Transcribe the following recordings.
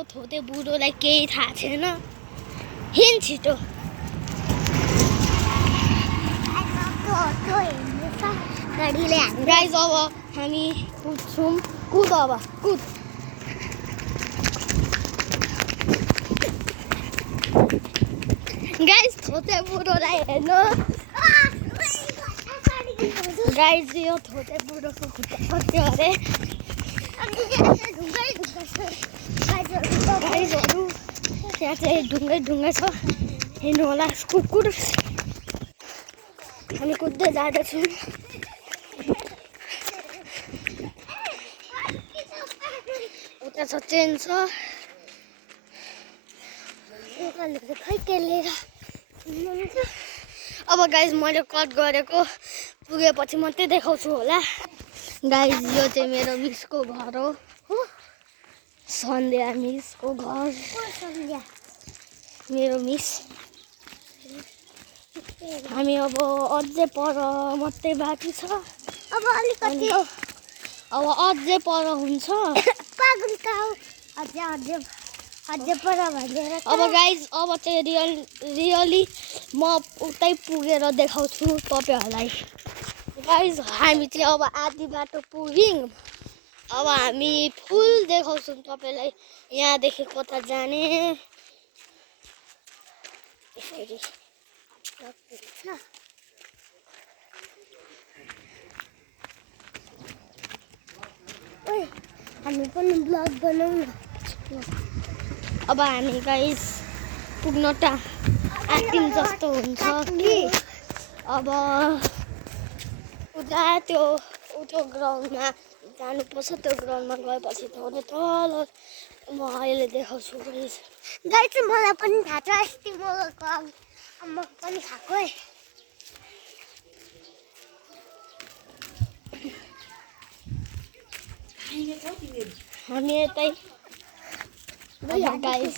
यो थोते बुढोलाई केही थाहा छैन हिँड छिटो गाइज अब हामी कुद्छौँ कुद अब कुद गाइज थोते बुढोलाई हेर्नु गाइज यो थोते बुढोको खुट्टा खस्यो अरे गाइजहरू त्यहाँ चाहिँ ढुङ्गै छ हेर्नु होला कुकुर हामी कुद्दै जाँदैछौँ उता छ चेन छ अब गाइज मैले कट गरेको पुगेपछि मात्रै देखाउँछु होला गाइज यो चाहिँ मेरो मिसको घर हो सन्ध्या मिसको घर मेरो मिस हामी अब अझै पर मात्रै बाँकी छ अब अलिकति अब अझै पर हुन्छ अझै पर भनेर अब गाइज अब चाहिँ रियली म उतै पुगेर देखाउँछु तपाईँहरूलाई गाइज हामी चाहिँ अब आधी बाटो पुग्यौँ अब हामी फुल देखाउँछौँ तपाईँलाई यहाँदेखि कता जाने यसरी हामी पनि ब्लग बनाउँ अब हामी गाइस पुग्न त आँटिम जस्तो हुन्छ कि अब उता त्यो ग्राउन्डमा जानुपर्छ त्यो ग्राउन्डमा गएपछि थोरै तल म अहिले देखाउँछु गाइस मलाई पनि थाहा छ अस्ति मको अम्मा पनि खाएको है हामी यतै गाइस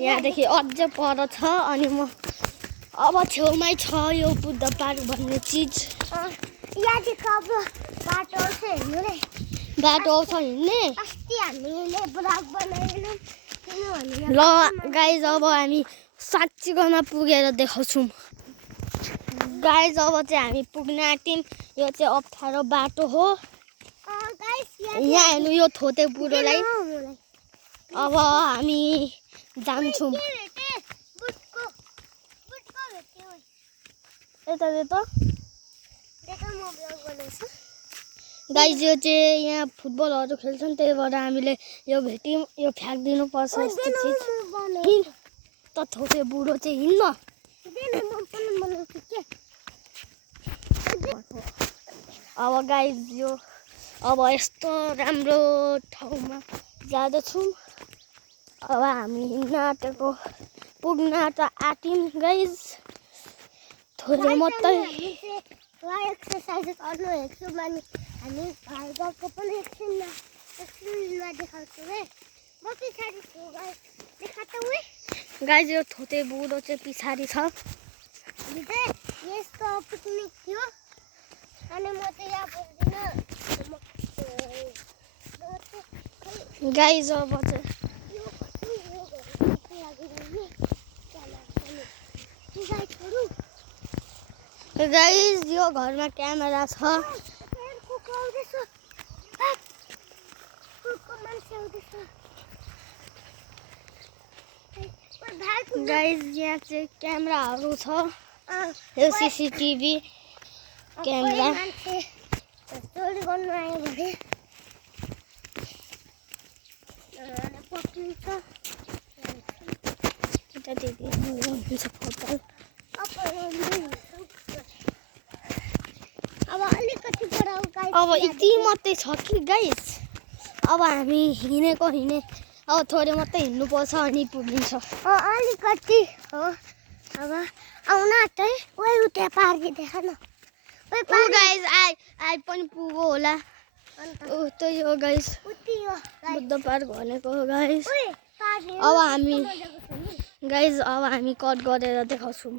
यहाँदेखि अझै पर छ अनि म अब छेउमै छ यो बुद्ध पार्क भन्ने चिज यहाँदेखि अब बाटो आउँछ हेर्नु रे बाटो आउँछ हिँड्ने अस्ति हामीले ब्लग बनाएनौँ ल गाइज अब हामी साँच्चीकोमा पुगेर देखाउँछौँ गाइज अब चाहिँ हामी पुग्न आँट्यौँ यो चाहिँ अप्ठ्यारो बाटो हो यहाँ हेर्नु यो थोते बुढोलाई अब हामी जान्छौँ यता गाइज यो चाहिँ यहाँ फुटबलहरू खेल्छन् त्यही भएर हामीले यो भेट्यौँ यो फ्याँकिदिनु पर्छ यस्तो चिज हिँड त थोते बुढो चाहिँ हिँड्न अब गाइज यो अब यस्तो राम्रो ठाउँमा जाँदैछौँ अब हामी हिँड्न आँटेको पुग्न त आँट्यौँ गाइज थोरै मात्रै एक्सर्साइज गर्नु हेर्छु अनि हामी घर गएको पनि एकछिनमा देखाउँछु है म पछाडि छु देखाएको गाइज यो थोते बुढो चाहिँ पछाडि छ यस्तो पिकनिक थियो अनि म चाहिँ यहाँ पुग्दिनँ गाइज अब चाहिँ गाइज यो घरमा क्यामेरा छ गाइज यहाँ चाहिँ क्यामेराहरू छ यो सिसिटिभी क्यामेरा चोरी गर्नु आयो भने पक्रिन्छ अब अलिकति अब यति मात्रै छ कि गाइस अब हामी हिँडेको अब थोरै मात्रै हिँड्नुपर्छ अनि पुगिन्छ अलिकति हो अब आउन आँट्यो है ओइ उता पार्क देखा न गाइस आइ पनि पुग्यो होला त्यही हो गाइस बुद्ध पार्क भनेको हो गाइस अब हामी कट गरेर देखाउँछौँ